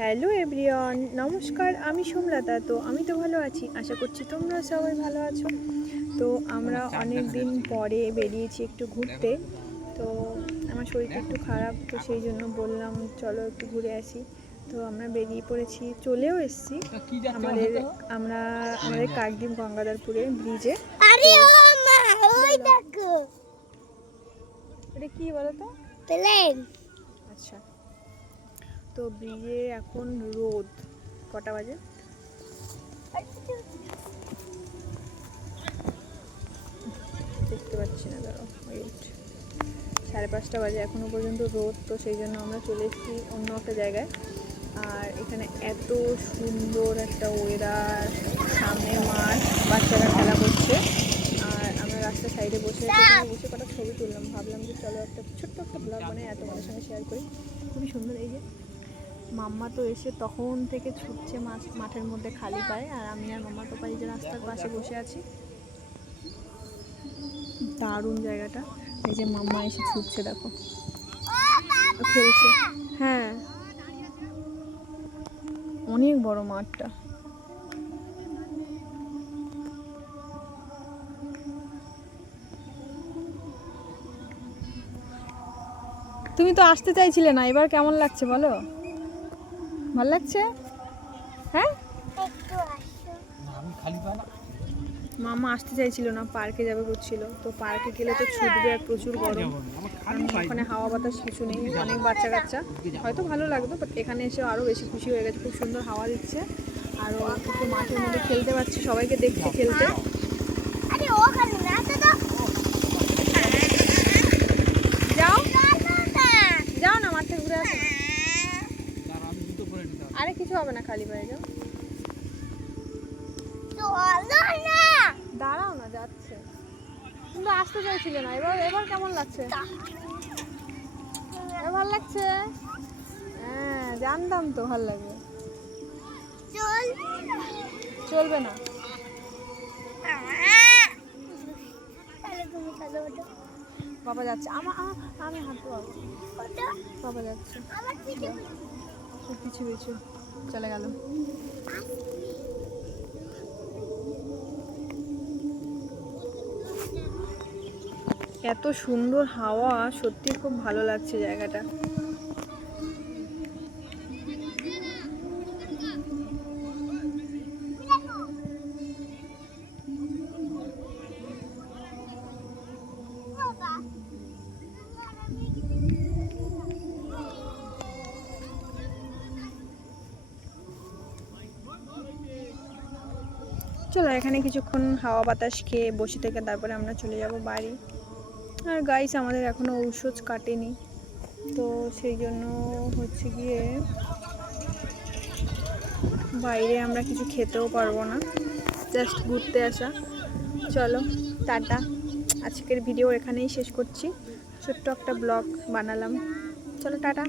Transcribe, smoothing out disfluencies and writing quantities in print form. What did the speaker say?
Hello everyone, নমস্কার। আমি সোমলতা। তো আমি তো ভালো আছি, আশা করছি তোমরা সবাই ভালো আছো। তো আমরা অনেক দিন পরে বেরিয়েছি একটু ঘুরতে। তো আমার শরীরটা একটু খারাপ, তো সেই জন্য বললাম চলো একটু ঘুরে আসি। তো আমরা বেরিয়ে পড়েছি, চলেও এসেছি আমাদের কাকদ্বীপ গঙ্গাধরপুরে ব্রিজে। এটা কি বলো তো? প্লেন। আচ্ছা, তো ব্রিজে এখন রোদ। কটা বাজে? দেখতে পাচ্ছি না, দাঁড়াও, ওয়েট। 5:30 বাজে, এখনো পর্যন্ত রোদ। তো সেই জন্য আমরা চলে এসেছি অন্য একটা জায়গায়। আর এখানে এত সুন্দর একটা ওয়েদার, সামনে মাঠ, বাচ্চারা খেলা করছে। আর আমরা রাস্তার সাইডে বসে বসে কটা ছবি তুললাম। ভাবলাম যে চলো একটা ছোট্ট একটা ব্লগ মানে তোমাদের সঙ্গে শেয়ার করি। খুবই সুন্দর। এই যে মাম্মা তো এসে তখন থেকে ছুটছে মাঠের মধ্যে খালি পায়ে, আর আমি আর মাম্মা তো পাই যে রাস্তার পাশে বসে আছি। দারুণ জায়গাটা। এই যে মাম্মা এসে ছুটছে, দেখো খেলছে। হ্যাঁ, অনেক বড় মাঠটা। তুমি তো আসতে চাইছিলে না, এবার কেমন লাগছে বলো? ভালো লাগছে? হ্যাঁ, মামা আসতে চাইছিল না, পার্কে যাবে করছিল। তো পার্কে গেলে তো ছুটবে, আর প্রচুর গরম, কারণ ওখানে হাওয়া বাতাস কিছু নেই। অনেক বাচ্চা কাচ্চা, হয়তো ভালো লাগতো, বাট এখানে এসে আরও বেশি খুশি হয়ে গেছে। খুব সুন্দর হাওয়া দিচ্ছে, আরও একটু মাঠের মধ্যে খেলতে পারছি, সবাইকে দেখছি খেলতে। যাও যাও না, মাঠে ঘুরে আসো। আরে কিছু হবে না, খালি পায়ে যাও। দাঁড়াও না, যাচ্ছে। কিন্তু আসতে চাইছিলে না। এবার এবার কেমন লাগছে? ভালো লাগছে? হ্যাঁ, জানতাম তো ভালো লাগবে। চলবে না। বাবা যাচ্ছে, আমি হাঁটতে পারবো। বাবা যাচ্ছে, পিছু পিছু চলে গেল। এত সুন্দর হাওয়া, সত্যি খুব ভালো লাগছে জায়গাটা। চলো এখানে কিছুক্ষণ হাওয়া বাতাস খেয়ে বসে থেকে তারপরে আমরা চলে যাব বাড়ি। আর গাইস, আমাদের এখনও ঔষধ কাটেনি, তো সেই জন্য হচ্ছে গিয়ে বাইরে আমরা কিছু খেতেও পারবো না, জাস্ট ঘুরতে আসা। চলো টাটা, আজকের ভিডিও এখানেই শেষ করছি। ছোট্ট একটা ব্লগ বানালাম, চলো টাটা।